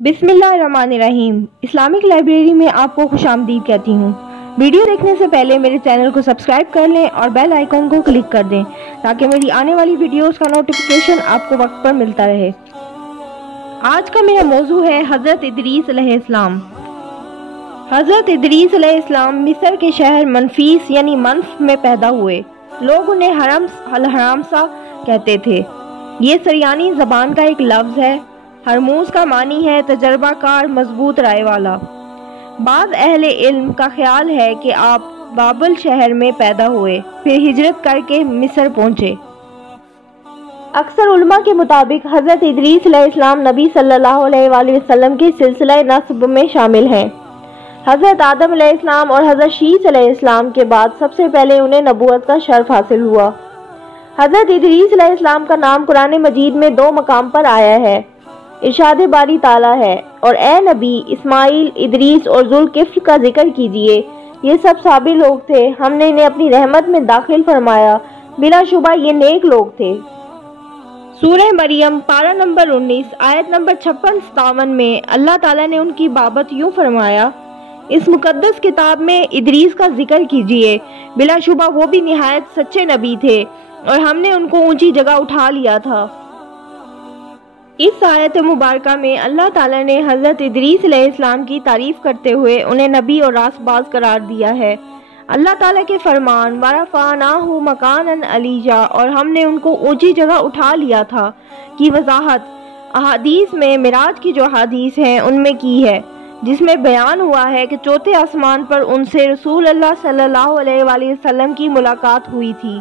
बिस्मिल्लाहिर्रहमानिर्रहीम। Islamic library में आपको खुश आमदीद कहती हूँ। वीडियो देखने से पहले मेरे चैनल को सब्सक्राइब कर लें और बेल आइकन को क्लिक कर दें ताकि मेरी आने वाली वीडियोस का नोटिफिकेशन आपको वक्त पर मिलता रहे। आज का मेरा मौजू है हज़रत इदरीस अलैहिस्सलाम। हज़रत इदरीस अलैहिस्सलाम मिस्र के शहर मनफीस यानी मनफ में पैदा हुए। लोग उन्हें हरामसा कहते थे। ये सरियानी ज़बान का एक लफ्ज़ है। हरमूज का मानी है तजर्बाकार, मजबूत राय वाला। बाज़ अहले इल्म का ख्याल है कि आप बाबल शहर में पैदा हुए, फिर हिजरत करके मिस्र पहुँचे। अक्सर उलमा के मुताबिक हज़रत इदरीस अलैहिस्सलाम नबी सल्लल्लाहु अलैहि वसल्लम के सिलसिला नस्ब में शामिल हैं। हज़रत आदम अलैहिस्सलाम और हज़रत शीस अलैहिस्सलाम के बाद सबसे पहले उन्हें नबूवत का शर्फ हासिल हुआ। हज़रत इदरीस अलैहिस्सलाम का नाम कुरान मजीद में 2 मकाम पर आया है। इरशाद बारी ताला है, और ए नबी इस्माइल, इदरीस और जुल्किफ्ल का जिक्र कीजिए, ये सब साबिर लोग थे, हमने इन्हें अपनी रहमत में दाखिल फरमाया, बिलाशुबा ये नेक लोग थे। सूरह मरियम पारा नंबर 19 आयत नंबर 56-57 में अल्लाह ताला ने उनकी बाबत यूँ फरमाया, इस मुकद्दस किताब में इदरीस का जिक्र कीजिए, बिलाशुबा वो भी निहायत सच्चे नबी थे और हमने उनको ऊंची जगह उठा लिया था। इस आयत मुबारका में अल्लाह ताला ने हज़रत इदरीस अलैहिस्सलाम की तारीफ़ करते हुए उन्हें नबी और रास्तबाज करार दिया है। अल्लाह ताला के फरमान वरफ़अनाहु मकानन अलीजा, और हमने उनको ऊंची जगह उठा लिया था की वजाहत अहादीस में मिराज की जो हदीस हैं उनमें की है, जिसमें बयान हुआ है कि चौथे आसमान पर उनसे रसूल अल्लाह सल्लल्लाहु अलैहि वसल्लम की मुलाकात हुई थी।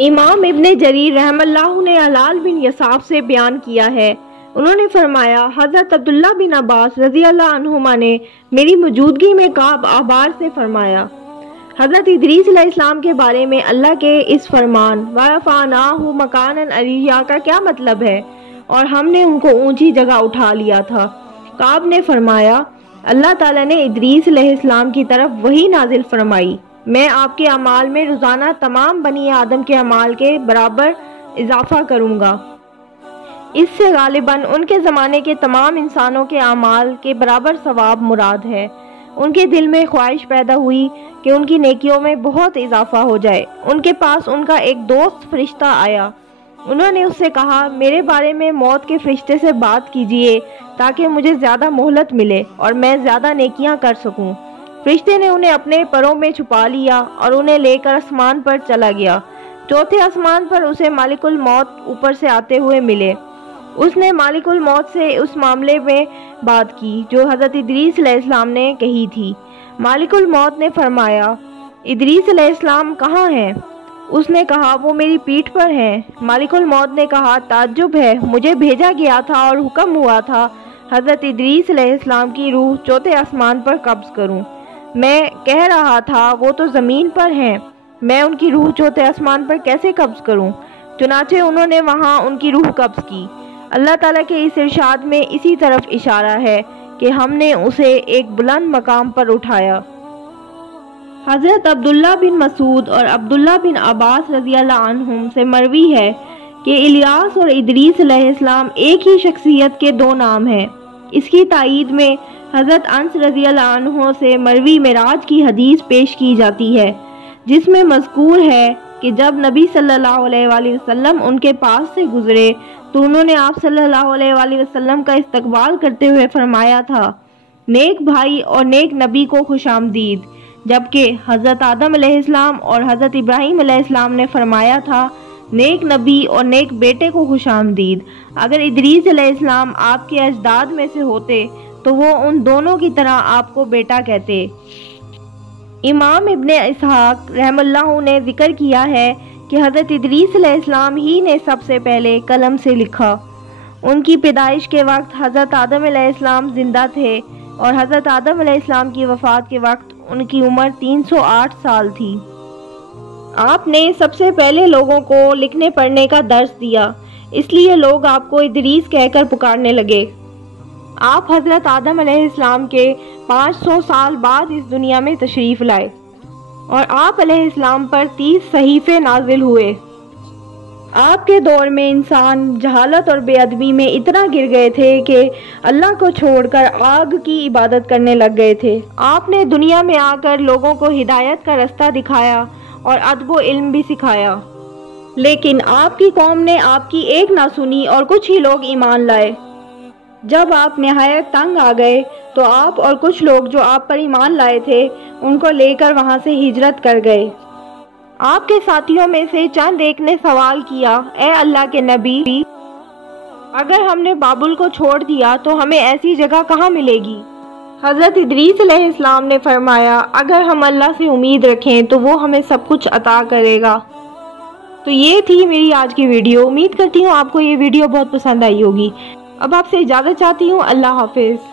इमाम इब्ने जरीर रहमतुल्लाह ने हलाल बिन यसाफ से बयान किया है, उन्होंने फरमाया हज़रत अब्दुल्ला बिन अब्बास रज़ियल्लाहु अन्हुमा ने मेरी मौजूदगी में काब आबार से फरमाया। हज़रत इदरीस अलैहिस्सलाम के बारे में अल्लाह के इस फरमान वरफ़अनाहु मकानन अलिय्या का क्या मतलब है, और हमने उनको ऊंची जगह उठा लिया था। काब ने फरमाया अल्लाह ताला ने इदरीस अलैहिस्सलाम की तरफ वही नाजिल फरमाई, मैं आपके अमाल में रोज़ाना तमाम बनी आदम के अमाल के बराबर इजाफा करूँगा। इससे गालिबन उनके ज़माने के तमाम इंसानों के अमाल के बराबर सवाब मुराद है। उनके दिल में ख्वाहिश पैदा हुई कि उनकी नेकियों में बहुत इजाफा हो जाए। उनके पास उनका एक दोस्त फरिश्ता आया। उन्होंने उससे कहा मेरे बारे में मौत के फरिश्ते से बात कीजिए ताकि मुझे ज़्यादा मोहलत मिले और मैं ज़्यादा नेकियां कर सकूं। फरिश्ते ने उन्हें अपने परों में छुपा लिया और उन्हें लेकर आसमान पर चला गया। चौथे आसमान पर उसे मालिकुल मौत ऊपर से आते हुए मिले। उसने मालिकुल मौत से उस मामले में बात की जो हज़रत इदरीस अलैहिस्सलाम ने कही थी। मालिकुल मौत ने फरमाया इदरीस अलैहिस्सलाम कहाँ हैं? उसने कहा वो मेरी पीठ पर हैं। मालिकुल मौत ने कहा ताज्जुब है, मुझे भेजा गया था और हुक्म हुआ था हज़रत इदरीस अलैहिस्सलाम की रूह चौथे आसमान पर कब्ज़ करूं। मैं कह रहा था वो तो ज़मीन पर हैं, मैं उनकी रूह चौथे आसमान पर कैसे कब्ज़ करूं? चुनाचे उन्होंने वहां उनकी रूह कब्ज़ की। अल्लाह ताला के इस इरशाद में इसी तरफ इशारा है कि हमने उसे एक बुलंद मकाम पर उठाया। हज़रत अब्दुल्ला बिन मसूद और अब्दुल्ला बिन अब्बास रज़ियल्लाहु अन्हुम से मरवी है कि इलियास और इदरीस अलैहिस्सलाम एक ही शख्सियत के 2 नाम हैं। इसकी तायीद में हज़रत अनस रज़ियल्लाहु अन्हु से मरवी मिराज की हदीस पेश की जाती है, जिसमें मज़कूर है कि जब नबी सल्लल्लाहु अलैहि वसल्लम उनके पास से गुजरे तो उन्होंने आप सल्लल्लाहु अलैहि वसल्लम का इस्तकबाल करते हुए फरमाया था नेक भाई और नेक नबी को खुशामदीद, जबकि हज़रत आदम अलैहिस्सलाम और हज़रत इब्राहीम अलैहिस्सलाम ने फरमाया था नेक नबी और नेक बेटे को खुशामदीद। अगर इदरीस अलैहिस्सलाम आपके अजदाद में से होते तो वो उन दोनों की तरह आपको बेटा कहते। इमाम इब्ने इसहाक रहमतुल्लाह ने जिक्र किया है कि हज़रत इदरीस अलैहिस्सलाम ही ने सबसे पहले कलम से लिखा। उनकी पैदाइश के वक्त हज़रत आदम अलैहिस्सलाम जिंदा थे और हज़रत आदम अलैहिस्सलाम की वफ़ात के वक्त उनकी उम्र 308 साल थी। आपने सबसे पहले लोगों को लिखने पढ़ने का दर्स दिया, इसलिए लोग आपको इदरीस कहकर पुकारने लगे। आप हज़रत आदम अलैहिस्सलाम के 500 साल बाद इस दुनिया में तशरीफ़ लाए और आप अलैहिस्सलाम पर 30 सहीफ़े नाजिल हुए। آپ کے دور میں انسان جہالت اور بے ادبی میں اتنا گر گئے تھے کہ اللہ کو چھوڑ کر آگ کی عبادت کرنے لگ گئے تھے۔ آپ نے دنیا میں آ کر لوگوں کو ہدایت کا رستہ دکھایا اور ادب و علم بھی سکھایا، لیکن آپ کی قوم نے آپ کی ایک نہ سنی اور کچھ ہی لوگ ایمان لائے۔ جب آپ نہایت تنگ آ گئے تو آپ اور کچھ لوگ جو آپ پر ایمان لائے تھے ان کو لے کر وہاں سے ہجرت کر گئے۔ آپ کے ساتھیوں میں سے چند ایک نے سوال کیا، اے اللہ کے نبی، اگر ہم نے بابل کو چھوڑ دیا تو ہمیں ایسی جگہ کہاں ملے گی؟ حضرت ادریس علیہ السلام نے فرمایا، اگر ہم اللہ سے امید رکھیں تو وہ ہمیں سب کچھ عطا کرے گا۔ تو یہ تھی میری آج کی ویڈیو۔ امید کرتی ہوں آپ کو یہ ویڈیو بہت پسند آئی ہوگی۔ اب آپ سے اجازت چاہتی ہوں۔ اللہ حافظ۔